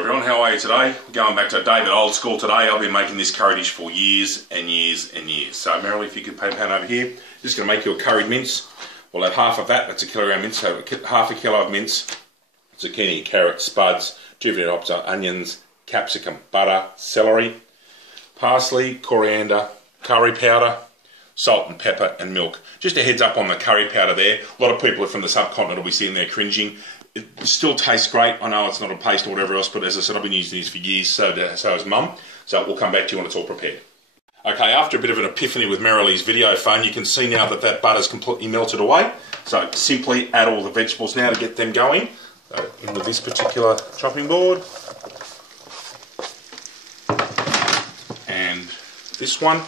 everyone, how are you today? We're going back to David Old School today. I've been making this curry dish for years and years and years. So Merrily, if you could pan over here, just going to make you a curried mince. We'll have half of that, that's a kilogram mince, so half a kilo of mince, zucchini, carrot, spuds, 2 minute hops, onions, capsicum, butter, celery, parsley, coriander, curry powder, salt and pepper and milk. Just a heads up on the curry powder there. A lot of people from the subcontinent will be sitting there cringing. It still tastes great. I know it's not a paste or whatever else, but as I said, I've been using these for years, so has Mum. So we'll come back to you when it's all prepared. Okay, after a bit of an epiphany with Merrily's video phone, you can see now that that butter's completely melted away. So simply add all the vegetables now to get them going. So in with this particular chopping board. And this one.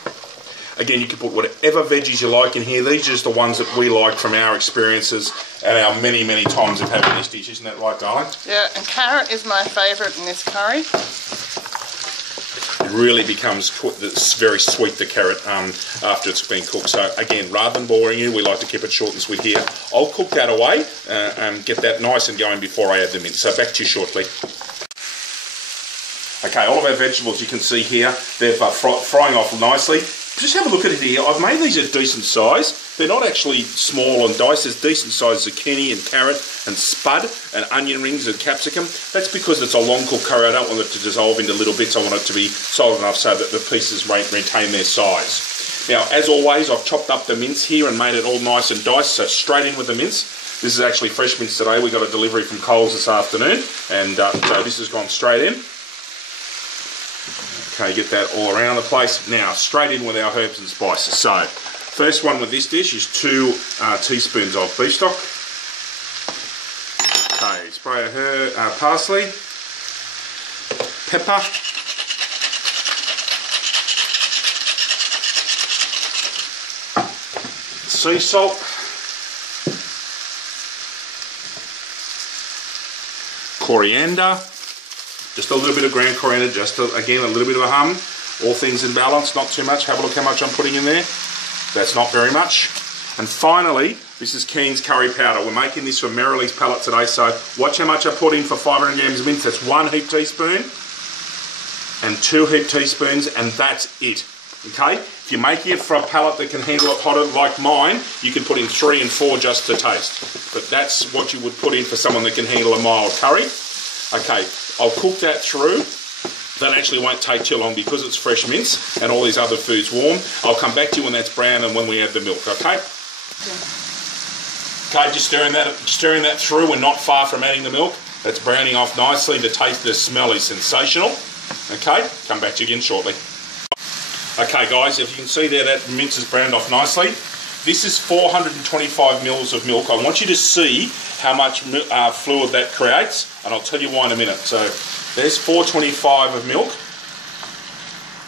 Again, you can put whatever veggies you like in here. These are just the ones that we like from our experiences and our many, many times of having this dish. Isn't that right, darling? Yeah, and carrot is my favourite in this curry. It really becomes it's very sweet, the carrot, after it's been cooked. So again, rather than boring you, we like to keep it short and sweet here. I'll cook that away and get that nice and going before I add the mince. So back to you shortly. Okay, all of our vegetables you can see here, they're frying off nicely. Just have a look at it here. I've made these a decent size. They're not actually small and diced. There's decent sized zucchini and carrot and spud and onion rings and capsicum. That's because it's a long cooked curry. I don't want it to dissolve into little bits. I want it to be solid enough so that the pieces retain their size. Now, as always, I've chopped up the mince here and made it all nice and diced, so straight in with the mince. This is actually fresh mince today. We got a delivery from Coles this afternoon, and so this has gone straight in. Okay, get that all around the place. Now, straight in with our herbs and spices. So, first one with this dish is 2 teaspoons of beef stock. Okay, spray of parsley, pepper, sea salt, coriander. Just a little bit of ground coriander, just again a little bit of a hum. All things in balance, not too much. Have a look how much I'm putting in there. That's not very much. And finally, this is Keen's curry powder. We're making this for Merrily's palate today, so watch how much I put in for 500 grams of mince. That's 1 heap teaspoon and 2 heap teaspoons, and that's it. Okay? If you're making it for a palate that can handle it hotter like mine, you can put in 3 and 4 just to taste. But that's what you would put in for someone that can handle a mild curry. Okay, I'll cook that through. That actually won't take too long because it's fresh mince and all these other foods warm. I'll come back to you when that's brown and when we add the milk, okay? Yeah. Okay, just stirring that through. We're not far from adding the milk. That's browning off nicely. The taste, the smell is sensational. Okay, come back to you again shortly. Okay guys, if you can see there, that mince is browned off nicely. This is 425 mils of milk. I want you to see how much fluid that creates, and I'll tell you why in a minute. So there's 425 of milk.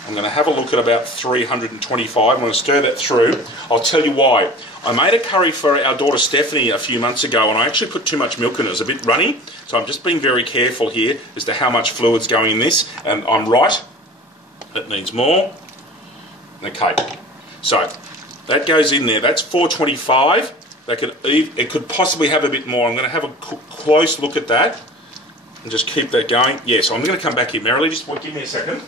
I'm going to have a look at about 325. I'm going to stir that through. I'll tell you why. I made a curry for our daughter Stephanie a few months ago, and I actually put too much milk in it. It was a bit runny, so I'm just being very careful here as to how much fluid's going in this, and I'm right. It needs more. Okay, so that goes in there. That's 425. It could possibly have a bit more. I'm going to have a close look at that and just keep that going. Yeah, so I'm going to come back here, Merrily. Just give me a second.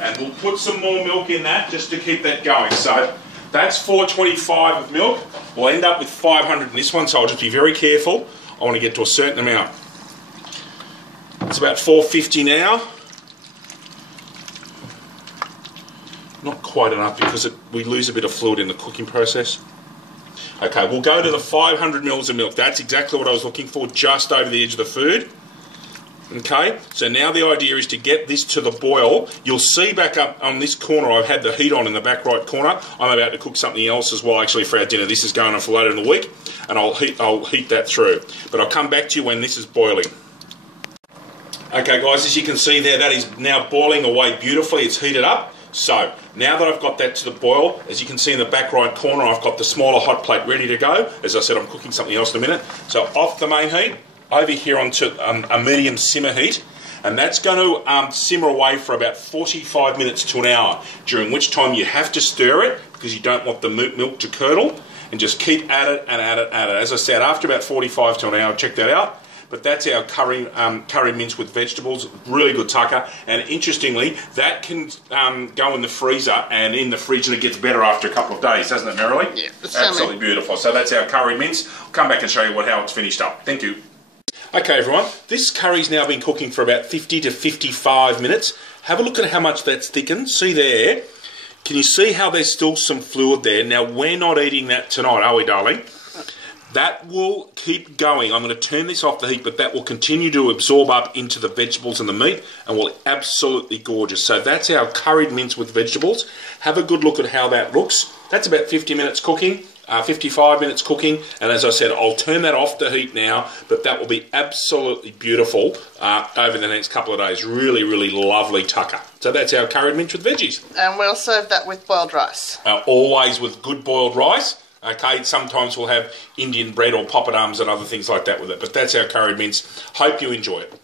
And we'll put some more milk in that just to keep that going. So that's 425 of milk. We'll end up with 500 in this one, so I'll just be very careful. I want to get to a certain amount. It's about 450 now. Not quite enough because we lose a bit of fluid in the cooking process. Okay, we'll go to the 500 mils of milk. That's exactly what I was looking for, just over the edge of the food. Okay, so now the idea is to get this to the boil. You'll see back up on this corner, I've had the heat on in the back right corner. I'm about to cook something else as well, actually, for our dinner. This is going on for later in the week, and I'll heat that through. But I'll come back to you when this is boiling. Okay, guys, as you can see there, that is now boiling away beautifully. It's heated up. So, now that I've got that to the boil, as you can see in the back right corner, I've got the smaller hot plate ready to go. As I said, I'm cooking something else in a minute. So, off the main heat, over here onto a medium simmer heat, and that's going to simmer away for about 45 minutes to an hour, during which time you have to stir it because you don't want the milk to curdle, and just keep at it and at it and at it. As I said, after about 45 to an hour, check that out. but that's our curry mince with vegetables. Really good tucker. And interestingly, that can go in the freezer and in the fridge, and it gets better after a couple of days, doesn't it, Merrily? Yeah, it's absolutely beautiful. So that's our curry mince. I'll come back and show you how it's finished up. Thank you. Okay, everyone, this curry's now been cooking for about 50 to 55 minutes. Have a look at how much that's thickened. See there? Can you see how there's still some fluid there? Now, we're not eating that tonight, are we, darling? That will keep going. I'm going to turn this off the heat, but that will continue to absorb up into the vegetables and the meat, and will absolutely gorgeous. So that's our curried mince with vegetables. Have a good look at how that looks. That's about 50 minutes cooking, 55 minutes cooking, and as I said, I'll turn that off the heat now, but that will be absolutely beautiful over the next couple of days. Really, really lovely tucker. So that's our curried mince with veggies. And we'll serve that with boiled rice. Always with good boiled rice. Okay, sometimes we'll have Indian bread or poppadoms and other things like that with it, but that's our curried mince. Hope you enjoy it.